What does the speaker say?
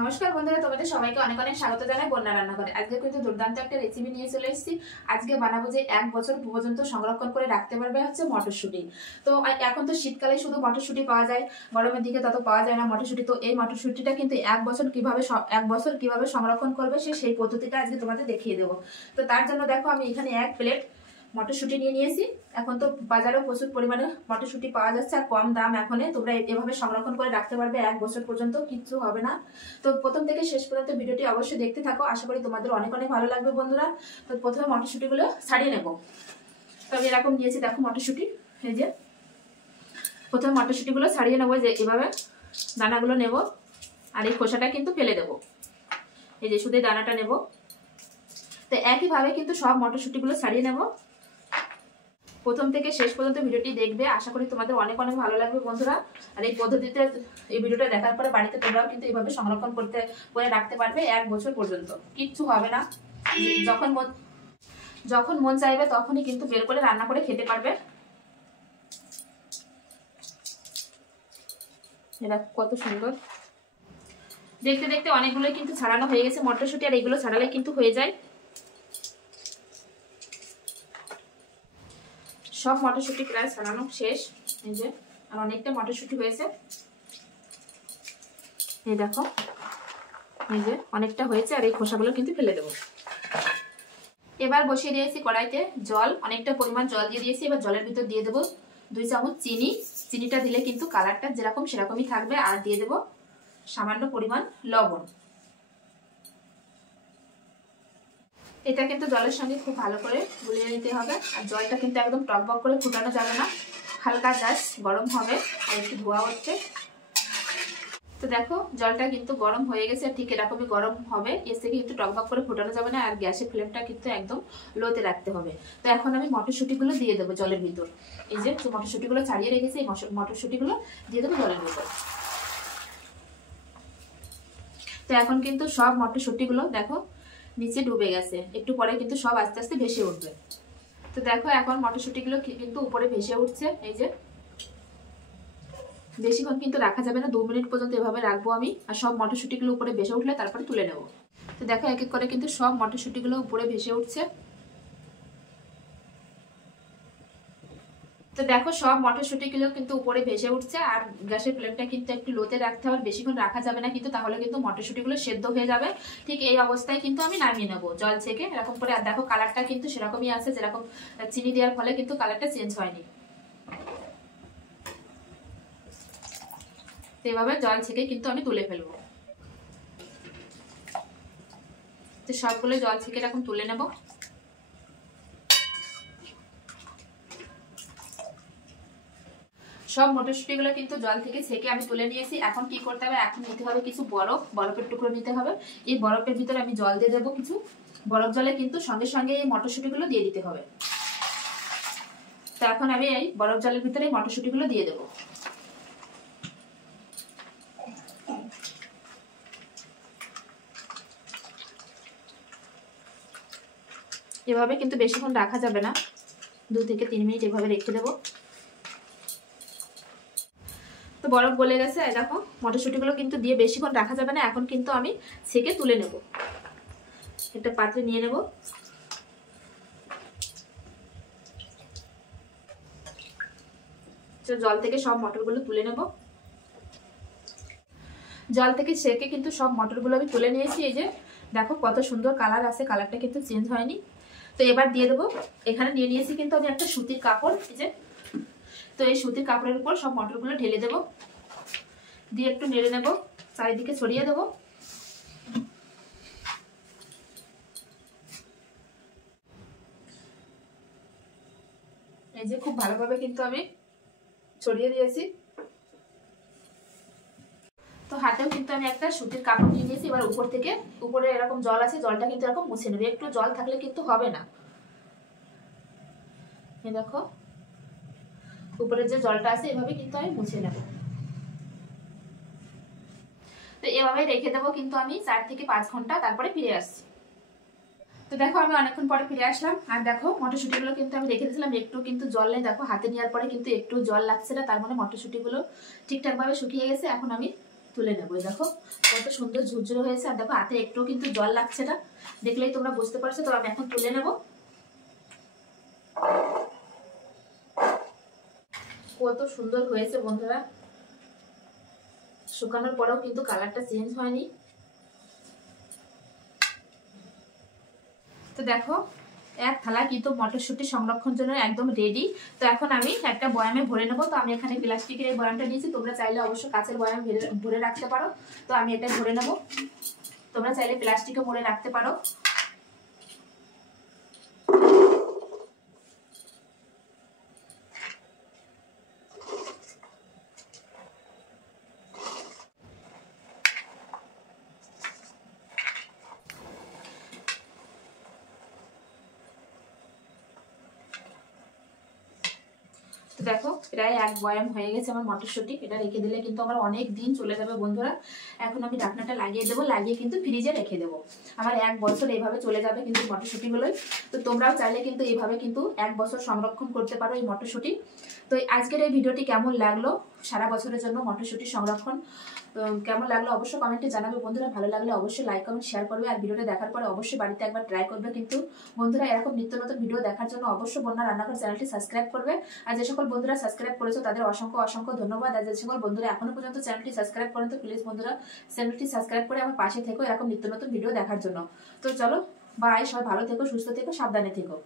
নমস্কার বন্ধুরা, তোমাদের সবাইকে অনেক অনেক স্বাগত জানাই বন্যা রান্নাঘরে। আজকে কিন্তু দুর্দান্ত একটা রেসিপি নিয়ে চলে এসেছি। আজকে বানাবো যে 1 বছর পর্যন্ত সংরক্ষণ করে রাখতে পারবে হচ্ছে মটরশুঁটি। তো এখন তো শীতকালে শুধু মটরশুঁটি পাওয়া যায়, গরমের দিকে তত পাওয়া যায় না মটরশুঁটি। তো এই মটরশুঁটিটা কিন্তু 1 বছর কিভাবে সংরক্ষণ করবে সেই পদ্ধতিটা আজকে তোমাদের দেখিয়ে দেবো। তো তার জন্য দেখো আমি এখানে 1 প্লেট মটরশুঁটি নিয়ে নিয়েছি। এখন তো বাজারেও প্রচুর পরিমাণে মটরশুঁটি পাওয়া যাচ্ছে আর কম দাম। এখন তোমরা এভাবে সংরক্ষণ করে রাখতে পারবে 1 বছর পর্যন্ত, কিচ্ছু হবে না। তো প্রথম থেকে শেষ পর্যন্ত ভিডিওটি অবশ্যই দেখতে থাকো, আশা করি তোমাদের অনেক অনেক ভালো লাগবে বন্ধুরা। তো প্রথমে মটরশুঁটিগুলো ছাড়িয়ে নেব। তো আমি এরকম নিয়েছি, দেখো মটরশুঁটি। এই যে প্রথমে মটরশুঁটিগুলো ছাড়িয়ে নেবো, যে এভাবে দানাগুলো নেব আর এই খোসাটা কিন্তু ফেলে দেবো। এই যে শুধু দানাটা নেব। তো একইভাবে কিন্তু সব মটরশুঁটিগুলো ছাড়িয়ে নেব। প্রথম থেকে শেষ পর্যন্ত ভিডিওটি দেখবে, আশা করি তোমাদের অনেক অনেক ভালো লাগবে বন্ধুরা। আর এই পদ্ধতিতে এই ভিডিওটা দেখার পরে বাড়িতে তোমরাও কিন্তু এইভাবে সংরক্ষণ করে রাখতে পারবে 1 বছর পর্যন্ত, কিচ্ছু হবে না। যখন মন চাইবে তখনই কিন্তু বের করে রান্না করে খেতে পারবে। এটা কত সুন্দর দেখতে দেখতে অনেকগুলোই কিন্তু ছাড়ানো হয়ে গেছে মটরশুঁটি, আর এগুলো ছাড়ালে কিন্তু হয়ে যায়। সব মটরশুঁটি প্রায় ছাড়ানো শেষ। এই যে আর অনেকটা মটরশুঁটি হয়েছে, এই দেখো, এই যে অনেকটা হয়েছে। আর এই খোসাগুলো কিন্তু ফেলে দেবো। এবার বসিয়ে দিয়েছি কড়াইতে জল, অনেকটা পরিমাণ জল দিয়ে দিয়েছি। এবার জলের ভিতর দিয়ে দেবো 2 চামচ চিনি। চিনিটা দিলে কিন্তু কালারটা যেরকম সেরকমই থাকবে। আর দিয়ে দেবো সামান্য পরিমাণ লবণ। এটা কিন্তু জলের সঙ্গে খুব ভালো করে গুলিয়ে নিতে হবে। আর জলটা কিন্তু একদম টকবক করে ফুটানো যাবে না, হালকা জাস্ট গরম হবে। আর একটু ধোয়া হচ্ছে। তো দেখো জলটা কিন্তু গরম হয়ে গেছে, ঠিক এরকমই গরম হবে। এর থেকে কিন্তু টকবক করে ফোটানো যাবে না। আর গ্যাসের ফ্লেমটা কিন্তু একদম লোতে রাখতে হবে। তো এখন আমি মটরশুঁটিগুলো দিয়ে দেবো জলের ভিতর। এই যে মটরশুঁটিগুলো ছাড়িয়ে রেখেছি, এই মটরশুঁটিগুলো দিয়ে দেবো জলের ভিতর। তো এখন কিন্তু সব মটরশুঁটিগুলো দেখো নিচে ডুবে গেছে, একটু পরে কিন্তু সব আস্তে আস্তে ভেসে উঠবে। তো দেখো এখন মটরশুঁটিগুলো কিন্তু উপরে ভেসে উঠছে। এই যে বেশিক্ষণ কিন্তু রাখা যাবে না, 2 মিনিট পর্যন্ত এভাবে রাখবো আমি। আর সব মটরশুঁটিগুলো উপরে ভেসে উঠলে তারপরে তুলে নেব। তো দেখো এক এক করে কিন্তু সব মটরশুঁটিগুলো উপরে ভেসে উঠছে। তো দেখো সব মটরশুঁটিগুলো কিন্তু উপরে ভেসে উঠছে। আর গ্যাসের ফ্লেমটা কিন্তু একটু লোতে রাখতে হবে, বেশিক্ষণ রাখা যাবে না কিন্তু, তাহলে কিন্তু মটরশুঁটিগুলো সেদ্ধ হয়ে যাবে। ঠিক এই অবস্থায় কিন্তু আমি নামিয়ে নেবো জল থেকে এরকম করে। আর দেখো কালারটা কিন্তু সেরকমই আছে, যেরকম চিনি দেওয়ার ফলে কিন্তু কালারটা চেঞ্জ হয়নি। এভাবে জল থেকে কিন্তু আমি তুলে ফেলবো। তো সবগুলো জল থেকে এরকম তুলে নেব। সব মটরশুঁটিগুলো কিন্তু জল থেকে ছেঁকে আমি তুলে নিয়েছি। এখন কি করতে হবে, এখন নিতে হবে কিছু বরফের টুকরো নিতে হবে। এই বরফের ভিতরে আমি জল দিয়ে দেবো কিছু। বরফ জলে কিন্তু সঙ্গে সঙ্গে এই মটরশুঁটিগুলো দিয়ে দিতে হবে। তো এখন আমি এই বরফ জলের ভিতরে এই মটরশুঁটিগুলো দিয়ে দেবো। এভাবে কিন্তু বেশিক্ষণ রাখা যাবে না, 2 থেকে 3 মিনিট এভাবে রেখে দেবো। তো বরফ গলে গেছে। দেখো মটরশুঁটিগুলো কিন্তু দিয়ে বেশিক্ষণ রাখা যাবে না, এখন কিন্তু আমি ছেঁকে তুলে নেব। একটা পাত্রে নিয়ে নেব। জল থেকে সব মটরগুলো তুলে নেব। জল থেকে ছেঁকে কিন্তু সব মটরগুলো আমি তুলে নিয়েছি। এই যে দেখো কত সুন্দর কালার আছে, কালারটা কিন্তু চেঞ্জ হয়নি। তো এবার দিয়ে দেবো, এখানে নিয়ে নিয়েছি কিন্তু আমি একটা সুতির কাপড়। এই যে তো এই সুতির কাপড়ের উপর সব মটরগুলো ঢেলে দেবো, দিয়ে একটু নেড়ে নেব, চারিদিকে ছড়িয়ে দেবো। এই যে খুব ভালোভাবে কিন্তু আমি ছড়িয়ে দিয়েছি। তো হাতেও কিন্তু আমি একটা সুতির কাপড় নিয়ে নিয়েছি। এবার উপরে এরকম জল আছে, জলটা কিন্তু এরকম মুছে নেবে। একটু জল থাকলে কিন্তু হবে না। এই দেখো উপরে যে জলটা আছে এভাবে কিন্তু আমি মুছে নেব। তো এভাবে রেখে দেবো কিন্তু আমি 4 থেকে 5 ঘন্টা, তারপরে ফিরে আসছি। তো দেখো আমি অনেকক্ষণ পরে ফিরে আসলাম। আর দেখো মটরশুঁটিগুলো কিন্তু আমি রেখে দিয়েছিলাম, একটু কিন্তু জল নেই। দেখো হাতে নেওয়ার পরে কিন্তু একটু জল লাগছে না, তার মানে মটরশুঁটিগুলো ঠিকঠাক ভাবে শুকিয়ে গেছে। এখন আমি তুলে নেবো। দেখো কত সুন্দর ঝুরঝুরে হয়েছে, আর দেখো হাতে একটু কিন্তু জল লাগছে না, দেখলেই তোমরা বুঝতে পারছো। তো আমি এখন তুলে নেব। কত সুন্দর হয়েছে বন্ধুরা, শুকানোর পরেও কিন্তু কালারটা চেঞ্জ হয়নি। তো দেখো এক থালা কিন্তু মটরশুঁটি সংরক্ষণ জন্য একদম রেডি। তো এখন আমি একটা বয়ামে ভরে নেবো। তো আমি এখানে প্লাস্টিকের এই বয়ামটা নিয়েছি, তোমরা চাইলে অবশ্য কাঁচের বয়ামে ভরে রাখতে পারো। তো আমি এটা ভরে নেবো, তোমরা চাইলে প্লাস্টিকে ভরে রাখতে পারো। তো দেখো প্রায় এক বয়াম হয়ে গেছে আমার মটরশুঁটি। এটা রেখে দিলে কিন্তু আমার অনেক দিন চলে যাবে বন্ধুরা। এখন আমি ঢাকনাটা লাগিয়ে দেবো, লাগিয়ে কিন্তু ফ্রিজে রেখে দেবো। আমার 1 বছর এইভাবে চলে যাবে কিন্তু মটরশুঁটিগুলোই। তো তোমরাও চাইলে কিন্তু এইভাবে কিন্তু 1 বছর সংরক্ষণ করতে পারো এই মটরশুঁটি। তো আজকের এই ভিডিওটি কেমন লাগলো, সারা বছরের জন্য মটরশুঁটি সংরক্ষণ কেমন লাগলো অবশ্যই কমেন্টে জানাবে বন্ধুরা। ভালো লাগলে অবশ্যই লাইক কমেন্ট শেয়ার করবে, আর ভিডিওটা দেখার পরে অবশ্যই বাড়িতে একবার ট্রাই করবে। কিন্তু বন্ধুরা এরকম নিত্য নতুন ভিডিও দেখার জন্য অবশ্যই বন্যা রান্নাঘর চ্যানেলটি সাবস্ক্রাইব করবে। আর যে সকল বন্ধুরা সাবস্ক্রাইব করেছো তাদের অসংখ্য অসংখ্য ধন্যবাদ। আর যে সকল বন্ধুরা এখনো পর্যন্ত চ্যানেলটি সাবস্ক্রাইব করেন, তো প্লিজ বন্ধুরা চ্যানেলটি সাবস্ক্রাইব করে আমার পাশে থেকো এরকম নিত্য নতুন ভিডিও দেখার জন্য। তো চলো বাই, সবাই ভালো থেকো, সুস্থ থেকো, সাবধানে থেকো।